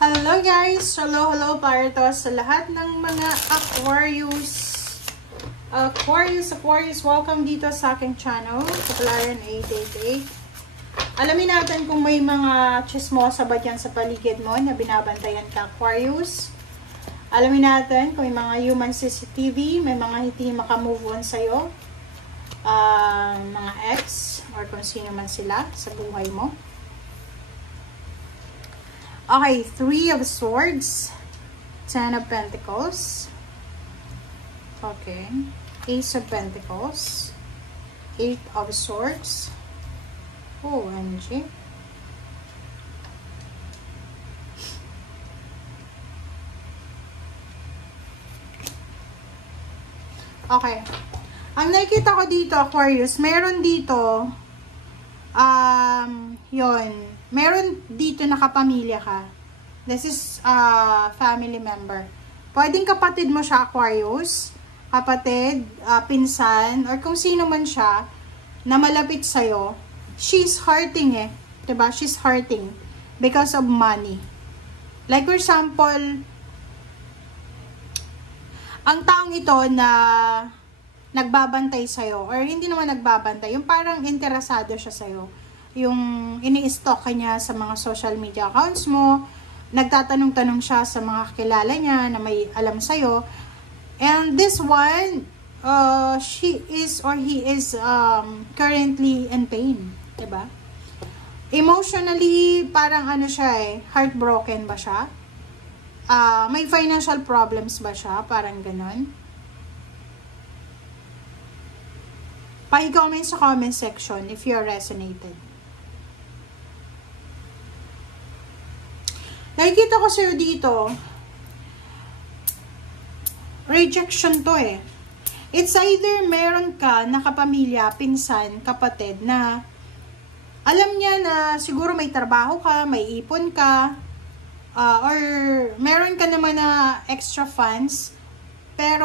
Hello guys! Hello para to sa lahat ng mga Aquarius, welcome dito sa aking channel, Kapalaran888. Alamin natin kung may mga chismosa ba dyan sa paligid mo na binabantayan ka, Aquarius. Alamin natin kung may mga human CCTV, may mga hindi makamove on sa'yo, mga ex, or kung sino man sila sa buhay mo. Okay, 3 of Swords, 10 of Pentacles, okay, Ace of Pentacles, 8 of Swords, OMG, okay, ang nakikita ko dito, Aquarius, meron dito, meron dito nakapamilya ka. This is family member. Pwedeng kapatid mo siya, Aquarius. Kapatid, pinsan, or kung sino man siya na malapit sa'yo. She's hurting eh. Diba? She's hurting because of money. Like for example, ang taong ito na nagbabantay sa'yo, or hindi naman nagbabantay, yung parang interesado siya sa'yo. Yung ini-stalk ka niya sa mga social media accounts mo, nagtatanong-tanong siya sa mga kakilala niya na may alam sa'yo. And this one, she is or he is currently in pain. Diba? Emotionally, parang ano siya eh, heartbroken ba siya? May financial problems ba siya? Parang ganon. Pa-comment sa comment section if you're resonated. Nakikita ko sa'yo dito, rejection to eh. It's either meron ka na kapamilya, pinsan, kapatid na alam niya na siguro may trabaho ka, may ipon ka, or meron ka naman na extra funds, pero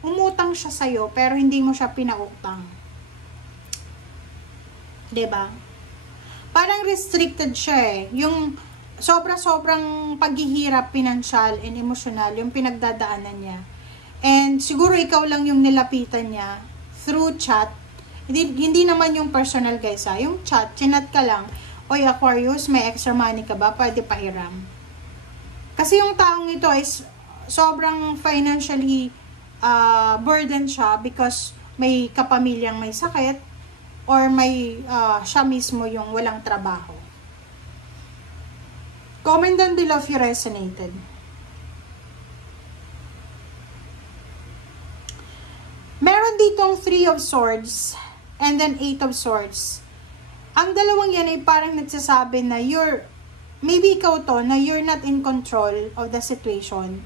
umutang siya sa'yo, pero hindi mo siya pinautang. Diba? Parang restricted siya eh. Yung sobrang paghihirap, financial and emotional, yung pinagdadaanan niya. And siguro ikaw lang yung nilapitan niya through chat. Hindi naman yung personal guys ha. Yung chat, chinat ka lang. Oy Aquarius, may extra money ka ba? Pwede pahiram. Kasi yung taong ito is sobrang financially burden siya because may kapamilyang may sakit or may siya mismo yung walang trabaho. Comment down below if you resonated. Meron ditong 3 of Swords and then 8 of Swords. Ang dalawang yan ay parang nagsasabi na maybe ikaw to, na you're not in control of the situation.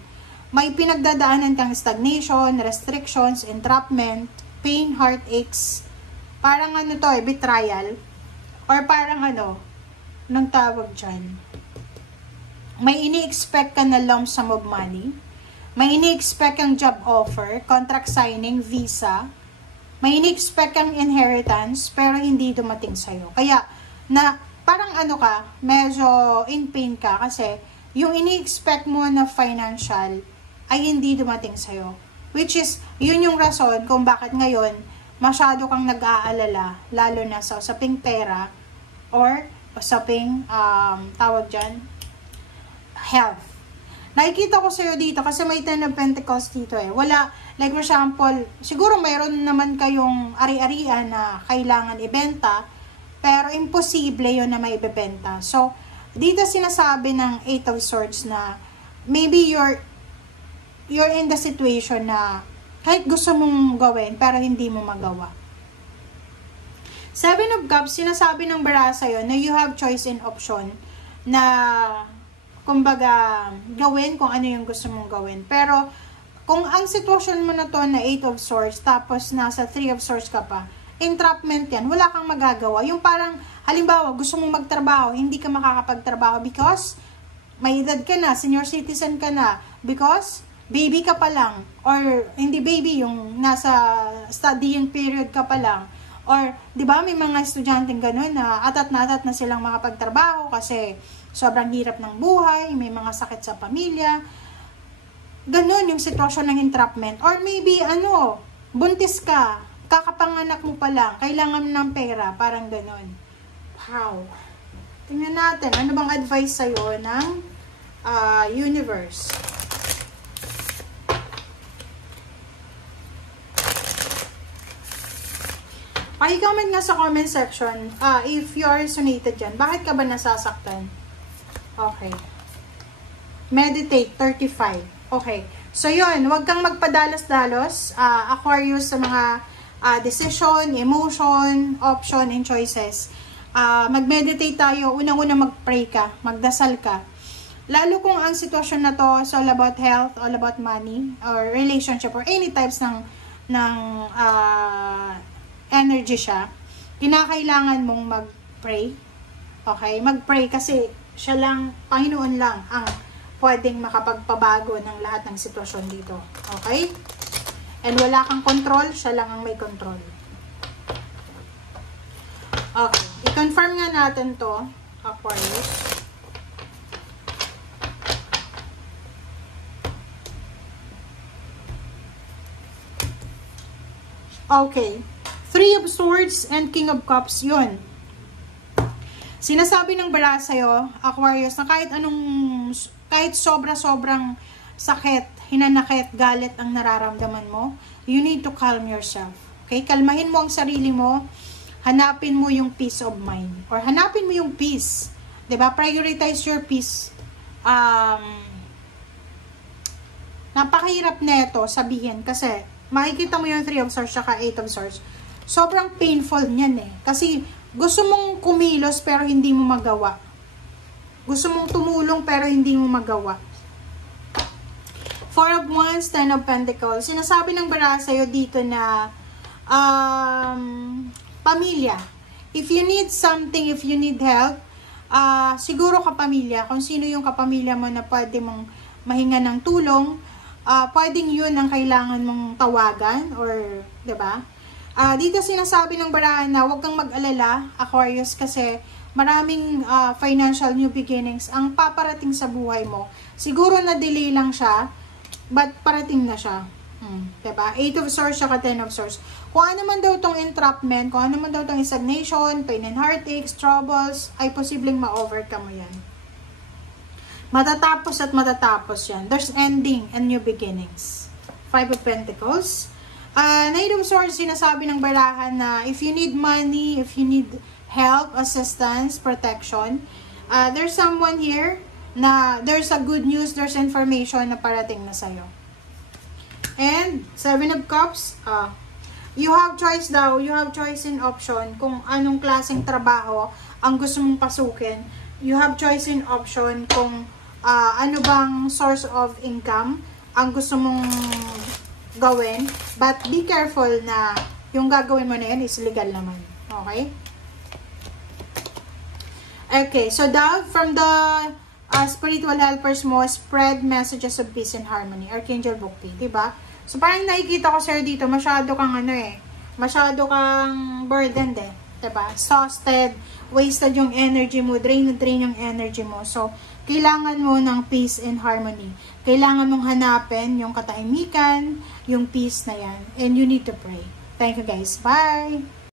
May pinagdadaanan kang stagnation, restrictions, entrapment, pain, heartaches. Parang ano to eh, betrayal. Or parang ano, nang tawag dyan. May ini-expect ka na lump sum of money. May ini-expect kang job offer, contract signing, visa. May ini-expect kang inheritance, pero hindi dumating sa'yo. Kaya, parang ano ka, medyo in pain ka kasi yung ini-expect mo na financial ay hindi dumating sa'yo. Which is, yun yung rason kung bakit ngayon masyado kang nag-aalala, lalo na sa usaping pera or usaping, tawag dyan, health. Nakikita ko sa'yo dito kasi may 10 of Pentacles dito eh. Wala, like for example, siguro mayroon naman kayong ari-arian na kailangan ibenta, pero imposible yun na may ibebenta. So, dito sinasabi ng 8 of Swords na maybe you're in the situation na kahit gusto mong gawin, pero hindi mo magawa. 7 of Cups, sinasabi ng bara sa'yo na you have choice and option na kumbaga, gawin kung ano yung gusto mong gawin. Pero, kung ang sitwasyon mo na to na 8 of Swords, tapos nasa 3 of Swords ka pa, entrapment yan, wala kang magagawa. Yung parang, halimbawa, gusto mong magtrabaho, hindi ka makakapagtrabaho because may edad ka na, senior citizen ka na, because baby ka pa lang, or hindi baby, yung nasa studying period ka pa lang, Or, di ba, may mga estudyanteng ganun na atat na silang makapagtrabaho kasi sobrang hirap ng buhay, may mga sakit sa pamilya. Ganun yung sitwasyon ng entrapment. Or maybe, buntis ka, kakapanganak mo pa lang, kailangan mo ng pera, parang ganun. Wow. Tingnan natin, ano bang advice sa'yo ng universe? Paki-comment nga sa comment section if you are resonated dyan. Bakit ka ba nasasaktan? Okay. Meditate, 35. Okay. So, yun. Huwag kang magpadalos-dalos. Aquarius sa mga decision, emotion, option, and choices. Mag-meditate tayo. Unang-una mag-pray ka. Magdasal ka. Lalo kung ang sitwasyon na to is all about health, all about money, or relationship, or any types ng energy siya, kinakailangan mong mag-pray. Okay? Mag-pray kasi siya lang, Panginoon lang ang pwedeng makapagpabago ng lahat ng sitwasyon dito. Okay? And wala kang control, siya lang ang may control. Okay. I-confirm nga natin to, Aquarius. Okay. Three of Swords and King of Cups, yun. Sinasabi ng bara sa'yo, Aquarius, na kahit sobra-sobrang sakit, hinanakit, galit ang nararamdaman mo, you need to calm yourself. Okay? Kalmahin mo ang sarili mo, hanapin mo yung peace of mind. Or hanapin mo yung peace. Diba? Prioritize your peace. Napakahirap neto sabihin kasi makikita mo yung 3 of Swords saka 8 of Swords. Sobrang painful niyan eh. Kasi gusto mong kumilos pero hindi mo magawa. Gusto mong tumulong pero hindi mo magawa. 4 of Wands, 10 of Pentacles. Sinasabi ng bara sa'yo dito na pamilya. If you need something, if you need help, siguro kapamilya. Kung sino yung kapamilya mo na pwede mong mahinga ng tulong, pwedeng yun ang kailangan mong tawagan or, diba? Dito sinasabi ng barahan na huwag kang mag-alala, Aquarius, kasi maraming financial new beginnings ang paparating sa buhay mo. Siguro na delay lang siya, but parating na siya. Diba? 8 of Swords, saka 10 of Swords. Kung ano man daw tong entrapment, kung ano man daw tong stagnation, pain and heartaches, troubles, ay posibleng ma-overcome mo yan. Matatapos at matatapos yan. There's ending and new beginnings. 5 of Pentacles. Knight of Swords, sinasabi ng barahan na if you need money, if you need help, assistance, protection, there's someone here na there's a good news, there's information na parating na sa'yo. And 7 of Cups, you have choice daw, you have choice in option kung anong klaseng trabaho ang gusto mong pasukin. You have choice in option kung ano bang source of income ang gusto mong gawin, but be careful na yung gagawin mo na yun is legal naman. Okay? Okay, so Dove, from the spiritual helpers mo, spread messages of peace and harmony. Archangel Bukti, diba? So parang nakikita ko sir dito, masyado kang masyado kang burdened eh. Diba? Exhausted, wasted yung energy mo, drain yung energy mo. So, kailangan mo ng peace and harmony. Kailangan mong hanapin yung katahimikan, yung peace na yan. And you need to pray. Thank you guys. Bye!